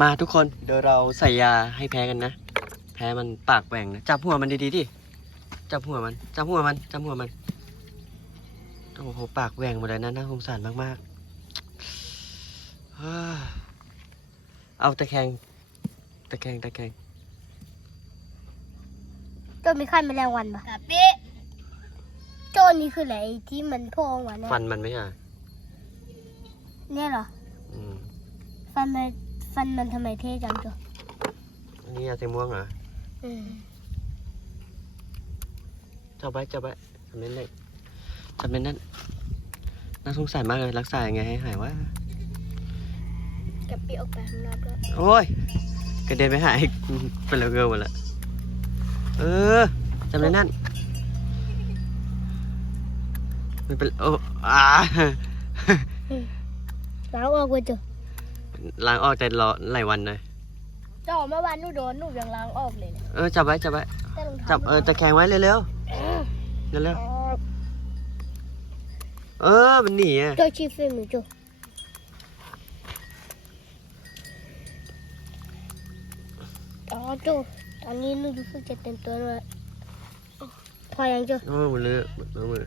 มาทุกคนเดี๋ยวเราใส่ยาให้แพ้กันนะ แพ้มันปากแหว่งนะ จับหัวมันดีๆดิ จับหัวมัน จับหัวมัน จับหัวมันโอ้โหปากแหว่งหมดเลยนะน่าสงสารมากๆฮ่าเอาตะแคง ตะแคง ตะแคงโจมีไข่แมลงวันปะกะปิโจนี่คืออะไรที่มันโผล่ออกมาเนี่ยฟันมันไม่ใช่เนี่ยเหรอ อืมฟันมัน ฟันมันทำไมเท่จังโจอันนี้ยาสีม่วงเหรออืมจับไว้จับไว้จับเน้นเลยจับเน้นนั่นน่าสงสารมากเลยรักษายังไงให้หายว่ากะปิออกไปข้างนอกด้วยโอ้ยกระเด็นไปหาอีกเป็นแล้วเกินหมดละเออจำได้นั่นไม่เป็นโอ้อาล้างออกไปโจ ล้างออกแต่รอหลายวันเลยโจเมื่อวานหนูโดนหนูยังล้างออกเลยเนี่ยเออจับไว้จับไว้แต่รองเท้าจับเออตะแคงไว้เร็วเร็วเร็วเร็วอ๋อเออมันหนีอะโจชีฟิล์มโจอ๋อโจตอนนี้หนูรู้สึกจะเต็มตัวเลยพอยังโจโอ้มือเลอะมือมือ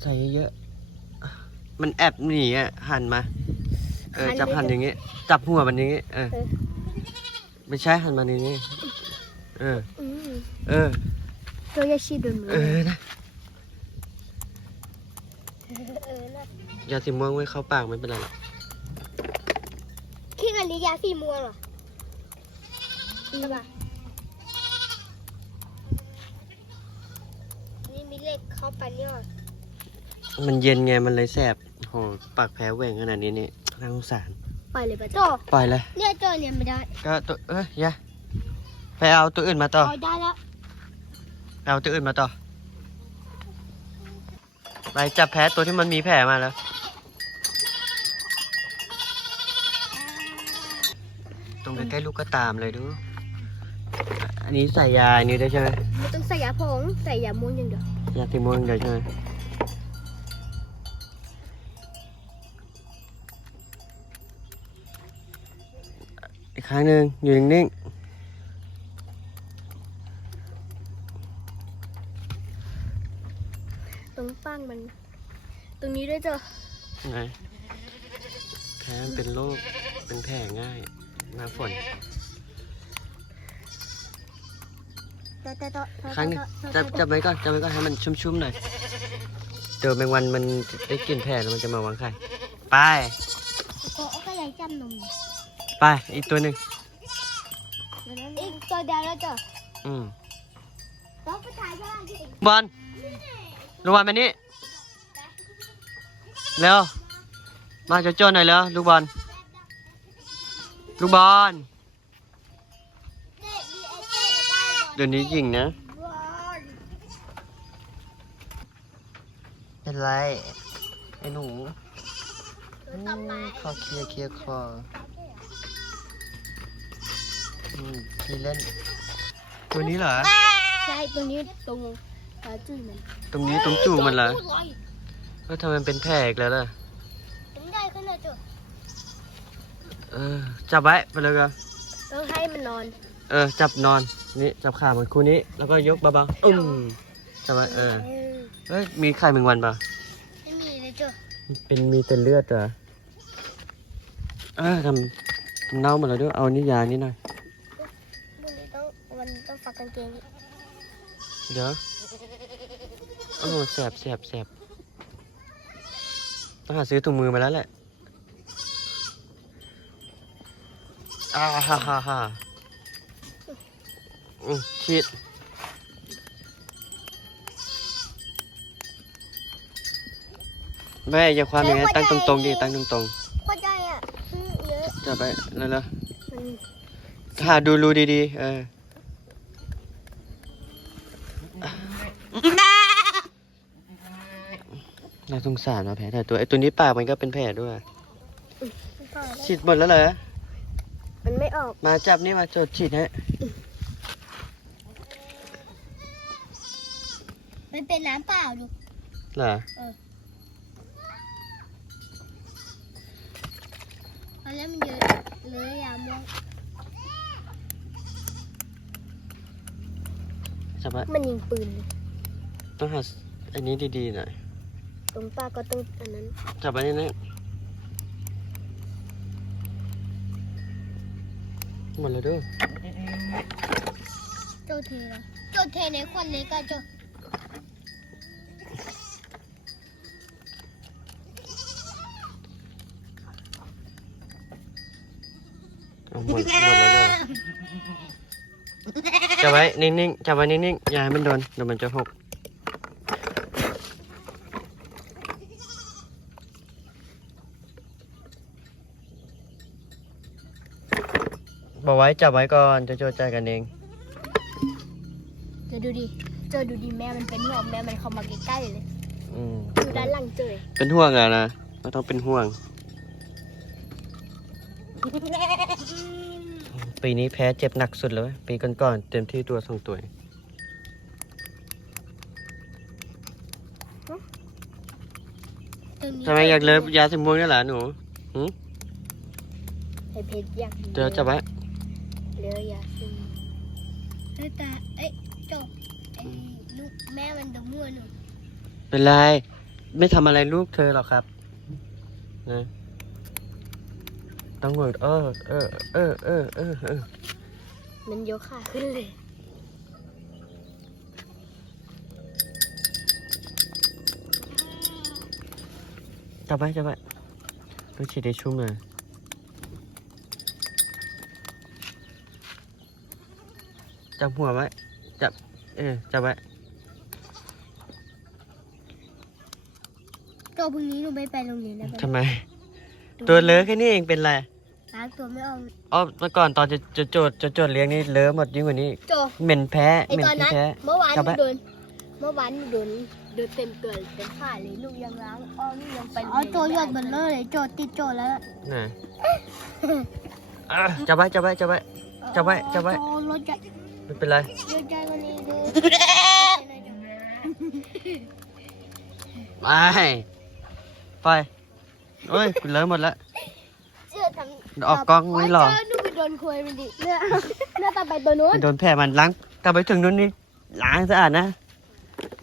ใส่เยอะๆมันแอบหนีอะหันมาเออจับหันอย่างงี้ จับหัวมันอย่างงี้เออไม่ใช่หันมาอย่างงี้เอออืมเออโจอย่าชีโดนมืเออนะเออนะยาสีม่วงไว้เข้าปากไม่เป็นไรหรอกคิดอันนี้ยาสีม่วงเหรอใช่ปะนี่มีเหล็กเข้าไปเนี่ยว่ะมันเย็นไงมันเลยแสบโหปากแผลแหว่งขนาดนี้นี่ น่าสงสารไปเลยปะโจปล่อยเลย เนี่ยโจเนี่ยไม่ได้ก็ตัวเอ้ยอยาไปเอาตัวอื่นมาต่อ เอาได้แล้วไปเอาตัวอื่นมาต่อ ไปจับแผลตัวที่มันมีแผลมาแล้ว ตรงใกล้ๆลูกก็ตามเลยดู อันนี้ใส่ยาอันนี้ได้วยใช่ไหมไม่ต้องใส่ยาผงใส่ยาม่วงอย่างเดียวยาสีม่วงเดียวใช่ไหม อีกครั้งหนึ่งอยู่นิ่งตรงป้างมัน ตรงนี้ด้วยโจๆไหนแผลมันเป็นโรคเป็นแผลง่ายหน้าฝนต่อต่อต่อต่อครั้งหนึงต่อจับจับไว้ก่อนจับไว้ก่อนให้มันชุ่มๆหน่อยเดี๋ยวแมงวันมันได้กลิ่นแผลแล้วมันจะมาวางไข่ไปต่อเอาก็ยายจำนม ไปอีกตัวหนึ่งอีกตัวเดียวแล้วจ้ะอืมต้องไปถ่ายข้างล่างที่บอลลูกบอลมานี่เร็วมาโจโจ้หน่อยเร็วลูกบอลลูกบอลเดี๋ยวนี้ยิงนะเป็นไรไอ้หนูอืมขอเคลียร์เคลียร์คอ อืมที่เล่น ตัวนี้เหรอ ใช่ตรงนี้ตรงขาจุ้ยมันตรงนี้ตรงจู่มันเหรอก็ทำไมมันเป็นแผลอีกแล้วล่ะตรงได้ขึ้นเลยจ้ะเออ จับไว้ไปเลยกันต้องให้มันนอนเออ จับนอน นี่ จับขาเหมือนคู่นี้ แล้วก็ยกเบาๆอุ้มจับไว้เออ เฮ้ย มีไข่แมงวันป่ะไม่มีเลยจ้ะเป็นมีแต่เลือดเหรอ เออทำเน่าหมดแล้วด้วย เอานี่ยานี่หน่อยมันต้องมัน ต้องฝักกางเกงเดี๋ยวโอ้โหแสบแสบแสบต้องหาซื้อถุงมือมาแล้วแหละอ่าฮ่าฮ่าฮ่าอืมฉีดแม่อย่าความอย่างนั้นตั้งตรงๆดิตั้งตรงโคตรใหญ่อะอืมเยอะ ๆจับไปแล้วแล้วมันหาดูรูดีๆ เออ น่าสงสารมาแผลแต่ตัวไอ้ตัวนี้ปากมันก็เป็นแผลด้วยฉีดหมดแล้วเหรอมันไม่ออก มาจับนี่มาจดฉีดให้มันเป็นน้ำเปล่าดูเหรอเอาแล้วมันเยอะเลยยาม่วงจับไว้มันยิงปืน ต้องหาอันนี้ดีๆหน่อยตรงป้าก็ต้องอันนั้น จับไว้นี่นะหมดแล้วด้วยโจเทแล้วโจเทในควันเล็กอะโจเอาหมดหมดแล้วด้วยจับไว้นิ่งๆจับไว้นิ่งๆอย่าให้มันโดนเดี๋ยวมันจะหก บอกไว้จับไว้ก่อนจะโจทย์ใจกันเองจะดูดิโจดูดิแม่มันเป็นห่วงแม่มันเข้ามาใกล้ๆเลยอืมอยู่ด้านหลังเจอเป็นห่วงอะนะไม่ต้องเป็นห่วง ปีนี้แพ้เจ็บหนักสุดเลยเว้ยปีก่อนๆเต็มที่ตัวสองตัวเองตรงนี้ทำไมอยากเลิฟยาสีม่วงนี่แหละหนูไอเพชรอยากเดี๋ยวจับไว้ เลือยาซึมเฮ้ยตาเอ้ยโจไอ้ลูกแม่มันดมหัวหนูเป็นไร ไม่ทำอะไรลูกเธอหรอกครับนะต้องห่วงเออเออเออเออเออเออมันยกขาขึ้นเลย จับไว้จับไว้ต้องฉีดให้ชุ่มเลย จับหัวไว้ จับ เออ จับไว้โจพรุ่งนี้หนูไม่ไปโรงเรียนแล้วทำไม ตัวเลอะแค่นี้เองเป็นไรล้างตัวไม่ออกอ๋อเมื่อก่อนตอนจะจะโจดจะโจดเลี้ยงนี่เลอะหมดยิ่งกว่านี้โจเหม็นแพ้ไอเหม็นตอนขี้นั้นแพ้ เมื่อวานจับหนูไว้โดน เมื่อวานหนูโดนโดนเต็มตัวเต็มขาเลยลูกยังล้างอ้อมยังไปอ๋อโจหยดเบลเลอร์เลยโจติดโจแล้วไหนอะจับไว้จับไว้จับไว้ จับไว้จับไว้ โจรถใหญ่ ไม่เป็นไรรถใหญ่กว่านี้ดูไปไปโอ้ยคุณเลอะหมดแล้วเชื่อทำออกกล้องไม่หรอกเจอหนูไปโดนคุยมันดิเนี่ยเนี่ยตาไปตัวนู้นโดนแผลมันล้างกลับไปถึงนู้นนี่ล้างสะอาดนะ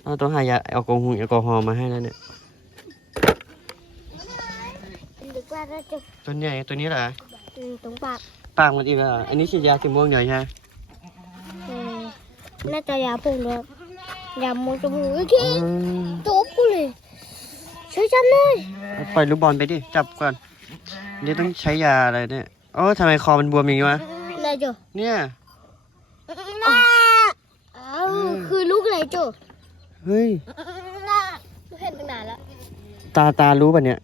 เราต้องหายาแอลกอฮอล์แอลกอฮอล์มาให้แล้วเนี่ยดึกว่าก็จะตัวใหญ่ตัวนี้เหรออืมตรงปากปากมันอีกแล้วเหรออันนี้ฉีดยาสีม่วงหน่อยใช่ไหมเออ น่าจะยาพุ่งด้วยยามูจมูกโอเคอืมโจ๊กกูเลยช่วยฉันหน่อยปล่อยลูกบอลไปดิ จับก่อนนี่ต้องใช้ยาอะไรเนี่ยโอ้ทำไมคอมันบวมอย่างงี้วะนายโจเนี่ยอ้าวคือลูกอะไรโจเฮ้ยเห็นตั้งนานแล้วตาตารู้ป่ะเนี่ย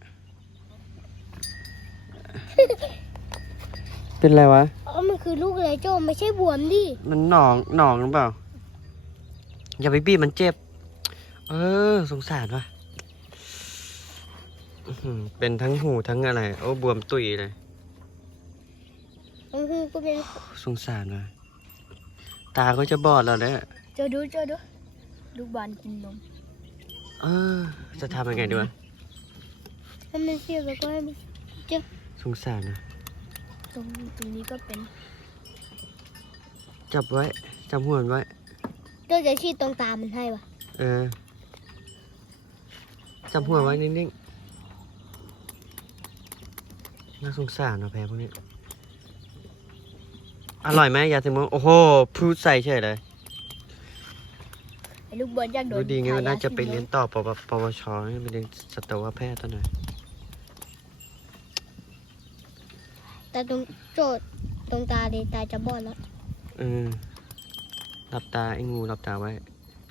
เป็นไรวะอ๋อมันคือลูกอะไรโจไม่ใช่บวมดิ มันหนองหนองหรือเปล่า อย่าไปบีบมันเจ็บ เออ สงสารว่ะอื้อหือเป็นทั้งหูทั้งอะไร โอ้ บวมตุยเลยมันคือกูเป็นสงสารว่ะ ตาก็จะบอดแล้วเนี่ยโจดูโจดูลูกบอลกินนมเออ จะทำยังไงดีวะให้มันเสียแล้วก็ให้มันสงสารนะตรงตรงนี้ก็เป็น จับไว้ จับหัวมันไว้ โจจะฉีดตรงตามันให้ปะเออจับหัวไว้นิ่งๆ น่าสงสารเนาะแพ้พวกนี้ อร่อยไหมยาสีม่วงโอ้โห พูดใส่เฉยเลยไอ้ลูกบอลอยากโดดูนดีไงมันน่าจะไปทยเรียนต่อปวปวชนี่ไปเรียนสัตวแพทย์ตอนไหนอยแต่ตรงโจดตรงตาเลยตาจะบอดแล้วเออ หลับตาไอ้งูหลับตาไว้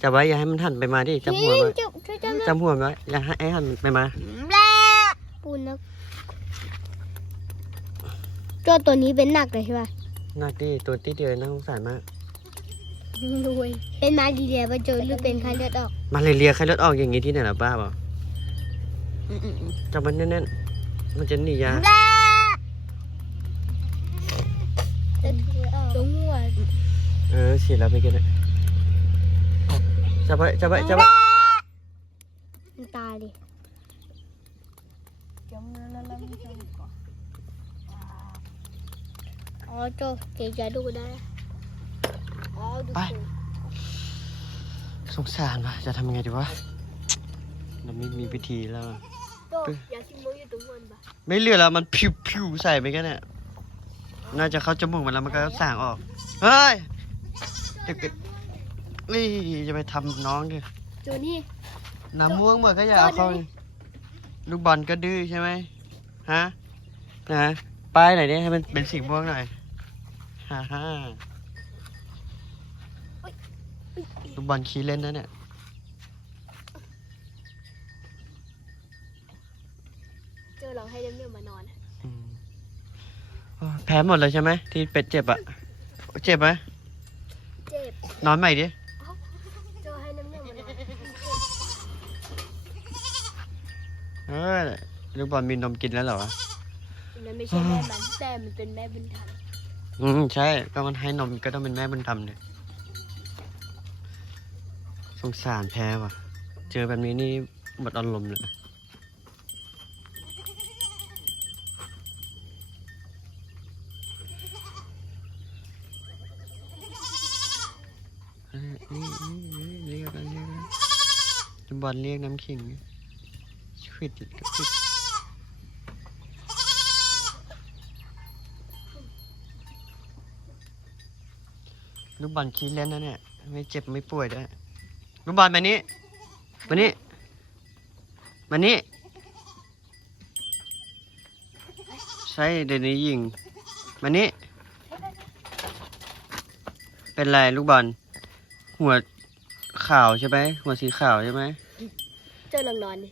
จับไว้อย่าให้มันหันไปมาดิจับหัวไว้จับช่วยจับหน่อยจับหัวไว้อย่าให้ไอ้หันไปมาปูนนะโจดตัวนี้เป็นหนักเลยใช่ปะหน้าที่ตัวที่เดียวน่าสงสารมากรวยเป็นมาดีเดียปะโจดหรือเป็นไข้เลือดออก มาเลยเลียใครเลือดออกอย่างงี้ที่ไหนล่ะบ้าเปล่าจับมันแน่นๆมันจะหนียา เออฉีดแล้วไปกินเลยจับไว้จับไว้จับไว้มันตายดิจมแล้วแล้วไม่จมก่อนอ๋อโจเกจะดูได้อ๋อดูไปสิสงสารว่ะจะทำยังไงดีวะเราไม่มีพิธีแล้วอะโจอยากชิมมืออยู่ตรงบนปะไม่เหลือแล้วมันผิวผิวใส่ไปกันเนี่ยน่าจะเข้าจมูกมันแล้วมันก็ส่างออก เฮ้ย เด็กๆนี่จะไปทำน้องดิโจนี่ น้ำม่วงหมดก็อย่าเอาเข้าจอดเลยลูกบอลก็ดื้อใช่ไหมฮะนะป้ายหน่อยดิให้มันเป็นสีม่วงหน่อยฮ่าฮ่าลูกบอลขี้เล่นนะเนี่ยโจลองให้เรื่องมานอนอืมโอ้ยแพ้หมดเลยใช่ไหมที่เป็ดเจ็บอะเจ็บไหมเจ็บ นอนใหม่ดิโจให้น้ำเนื่องมานอนเออลูกบอลมีนมกินแล้วเหรอวะมันไม่ใช่แม่มันแต่มันเป็นแม่บุญธรรมอืมใช่ก็มันให้นมก็ต้องเป็นแม่บุญธรรมเนี่ยสงสารแพ้ว่ะ เจอแบบนี้นี่หมดอารมณ์เลยเอ้ยนี่นี่นี่เรียกกันเรียกกันลูกบ อลเรียกน้ำขิงควิดกับขิดลูกบอลขี้เล่นนะเนี่ย ไม่เจ็บไม่ป่วยด้วยลูกบอลมานี้มานี้มานี้ใช่เดี๋ยวนี้ยิงมานี้เป็นไรลูกบอลหัวขาวใช่ไหมหัวสีขาวใช่ไหม โจลองนอนดิ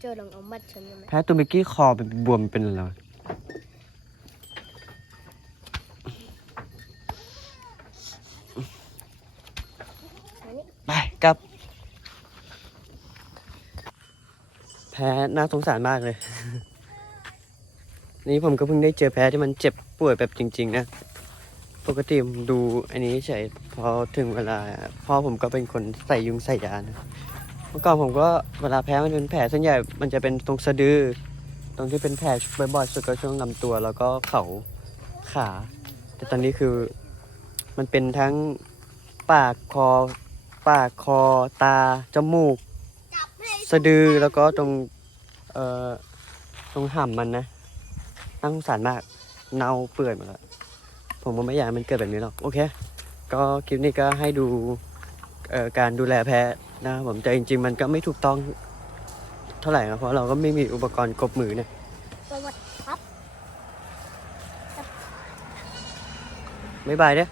โจลองเอามัดฉันกันไหมแพ้ตัวเมกกี้คอเป็นบวมเป็นอะไรวะอันนี้ไปกลับ แพ้น่าสงสารมากเลย นี่ผมก็เพิ่งได้เจอแพ้ที่มันเจ็บป่วยแบบจริง ๆ นะ ปกติผมดูอันนี้เฉยพอถึงเวลาพ่อผมก็เป็นคนใส่ยุงใส่ยานะเมื่อก่อนผมก็เวลาแพ้มันเป็นแผลส่วนใหญ่มันจะเป็นตรงสะดือ ตรงที่เป็นแผลบ่อยๆสุดก็ช่วงลำตัว แล้วก็เข่าขา แต่ตอนนี้คือมันเป็นทั้งปากคอ ปากคอตาจมูก สะดือแล้วก็ตรงเอ่อตรงห่ำมันนะน่าสงสารมากเน่าเปื่อยหมดแล้ว ผมก็ไม่อยากให้มันเกิดแบบนี้หรอกโอเค ก็คลิปนี้ก็ให้ดูเอ่อการดูแลแพ้นะครับผมแต่จริง ๆ มันก็ไม่ถูกต้องเท่าไหร่นะเพราะเราก็ไม่มีอุปกรณ์กบมือเนี่ยสวัสดีครับบ๊ายบายเด้อ